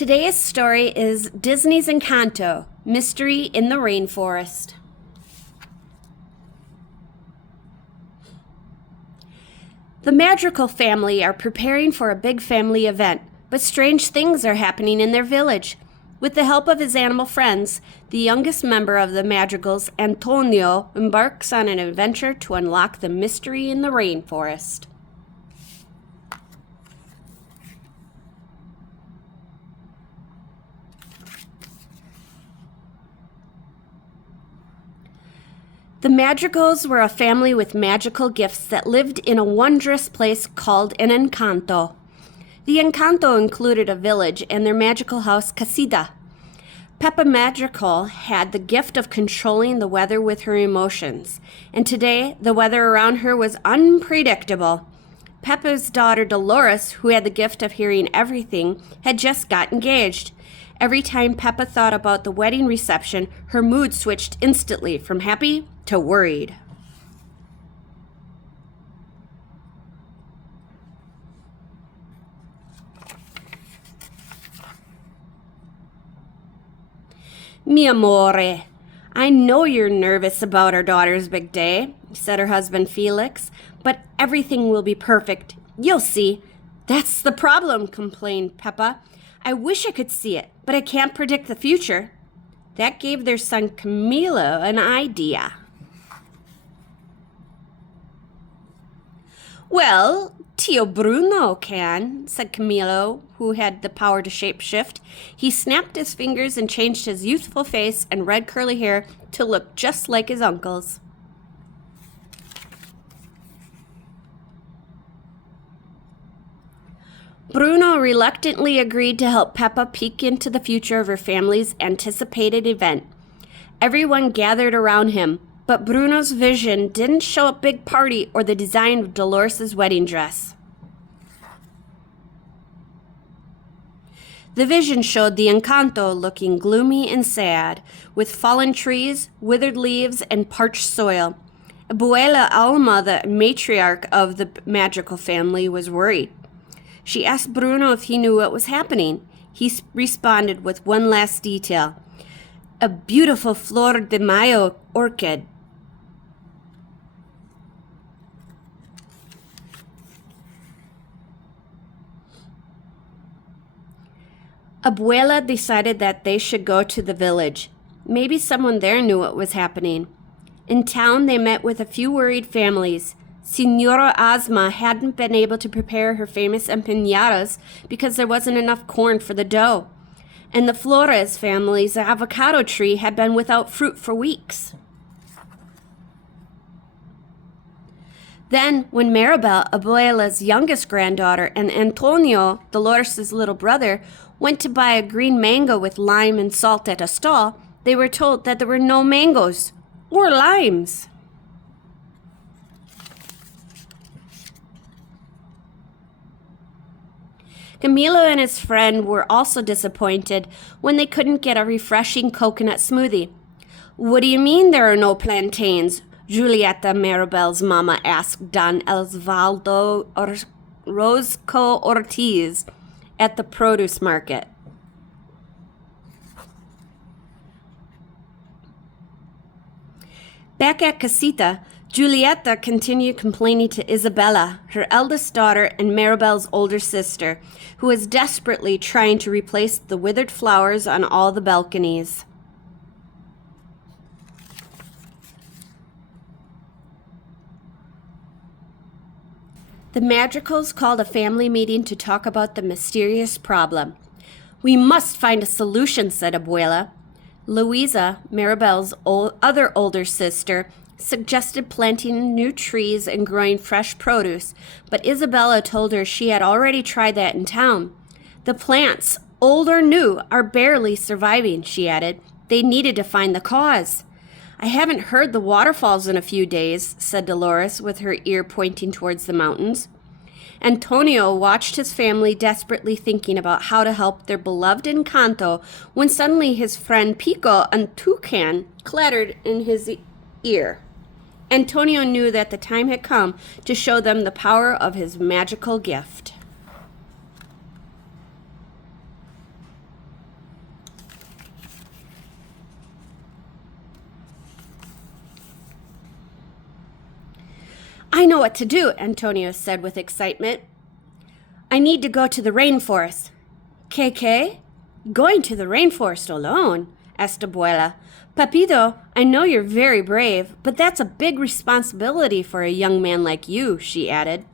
Today's story is Disney's Encanto, Mystery in the Rainforest. The Madrigal family are preparing for a big family event, but strange things are happening in their village. With the help of his animal friends, the youngest member of the Madrigals, Antonio, embarks on an adventure to unlock the mystery in the rainforest. The Madrigals were a family with magical gifts that lived in a wondrous place called an Encanto. The Encanto included a village and their magical house, Casita. Peppa Madrigal had the gift of controlling the weather with her emotions, and today the weather around her was unpredictable. Peppa's daughter Dolores, who had the gift of hearing everything, had just got engaged. Every time Peppa thought about the wedding reception, her mood switched instantly from happy to worried. Mi amore, I know you're nervous about our daughter's big day, said her husband Felix, but everything will be perfect. You'll see. That's the problem, complained Peppa. I wish I could see it, but I can't predict the future. That gave their son Camilo an idea. Well, Tio Bruno can, said Camilo, who had the power to shapeshift. He snapped his fingers and changed his youthful face and red curly hair to look just like his uncle's. Bruno reluctantly agreed to help Peppa peek into the future of her family's anticipated event. Everyone gathered around him, but Bruno's vision didn't show a big party or the design of Dolores' wedding dress. The vision showed the Encanto looking gloomy and sad, with fallen trees, withered leaves, and parched soil. Abuela Alma, the matriarch of the Madrigal family, was worried. She asked Bruno if he knew what was happening. He responded with one last detail. A beautiful Flor de Mayo orchid. Abuela decided that they should go to the village. Maybe someone there knew what was happening. In town, they met with a few worried families. Senora Asma hadn't been able to prepare her famous empanadas because there wasn't enough corn for the dough. And the Flores family's avocado tree had been without fruit for weeks. Then, when Maribel, Abuela's youngest granddaughter, and Antonio, Dolores' little brother, went to buy a green mango with lime and salt at a stall, they were told that there were no mangoes or limes. Camilo and his friend were also disappointed when they couldn't get a refreshing coconut smoothie. What do you mean there are no plantains? Julieta, Maribel's mama, asked Don Osvaldo Rosco Ortiz at the produce market. Back at Casita, Julieta continued complaining to Isabella, her eldest daughter and Maribel's older sister, who was desperately trying to replace the withered flowers on all the balconies. The Madrigals called a family meeting to talk about the mysterious problem. We must find a solution, said Abuela. Luisa, Maribel's other older sister, suggested planting new trees and growing fresh produce, but Isabella told her she had already tried that in town. The plants, old or new, are barely surviving, she added. They needed to find the cause. I haven't heard the waterfalls in a few days, said Dolores, with her ear pointing towards the mountains. Antonio watched his family desperately thinking about how to help their beloved Encanto when suddenly his friend Pico and Toucan clattered in his ear. Antonio knew that the time had come to show them the power of his magical gift. I know what to do, Antonio said with excitement. I need to go to the rainforest. ¿Qué? Going to the rainforest alone? Asked Abuela. Pepito, I know you're very brave, but that's a big responsibility for a young man like you, she added.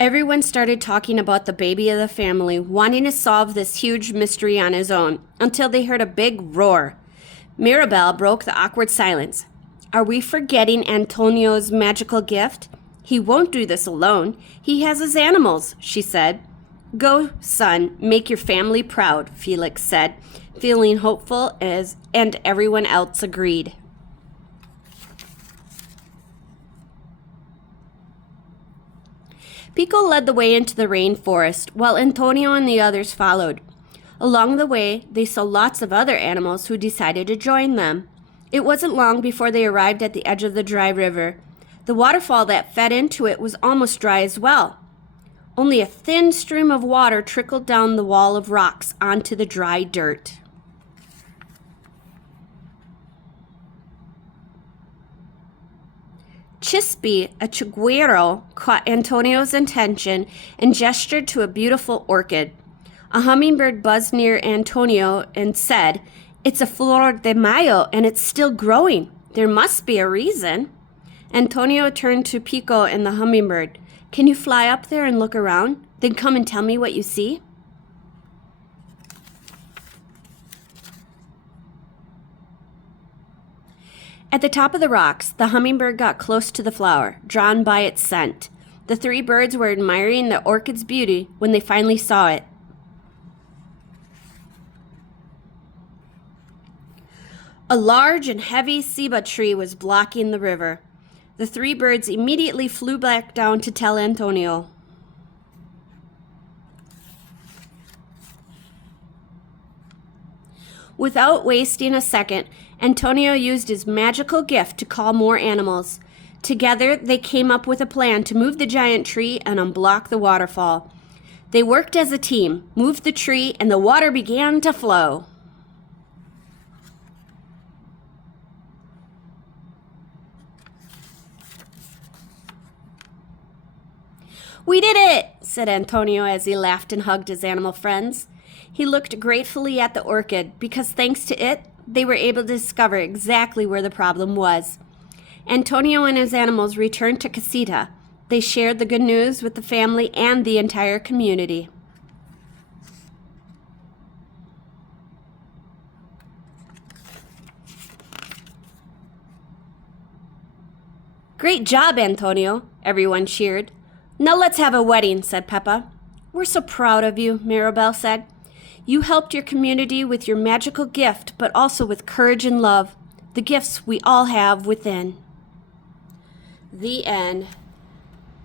Everyone started talking about the baby of the family, wanting to solve this huge mystery on his own, until they heard a big roar. Mirabel broke the awkward silence. Are we forgetting Antonio's magical gift? He won't do this alone. He has his animals, she said. Go, son, make your family proud, Felix said, feeling hopeful and everyone else agreed. Pico led the way into the rainforest, while Antonio and the others followed. Along the way, they saw lots of other animals who decided to join them. It wasn't long before they arrived at the edge of the dry river. The waterfall that fed into it was almost dry as well. Only a thin stream of water trickled down the wall of rocks onto the dry dirt. Chispy, a chiguero, caught Antonio's attention and gestured to a beautiful orchid. A hummingbird buzzed near Antonio and said, "It's a flor de mayo and it's still growing. There must be a reason." Antonio turned to Pico and the hummingbird. "Can you fly up there and look around? Then come and tell me what you see." At the top of the rocks, the hummingbird got close to the flower, drawn by its scent. The three birds were admiring the orchid's beauty when they finally saw it. A large and heavy ceiba tree was blocking the river. The three birds immediately flew back down to tell Antonio. Without wasting a second, Antonio used his magical gift to call more animals. Together, they came up with a plan to move the giant tree and unblock the waterfall. They worked as a team, moved the tree, and the water began to flow. "We did it," said Antonio as he laughed and hugged his animal friends. He looked gratefully at the orchid because thanks to it, they were able to discover exactly where the problem was. Antonio and his animals returned to Casita. They shared the good news with the family and the entire community. "Great job, Antonio," everyone cheered. "Now let's have a wedding," said Peppa. "We're so proud of you," Mirabel said. "You helped your community with your magical gift, but also with courage and love, the gifts we all have within." The end.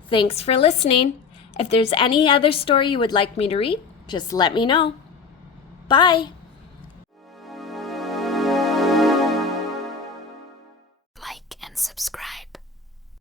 Thanks for listening. If there's any other story you would like me to read, just let me know. Bye. Like and subscribe.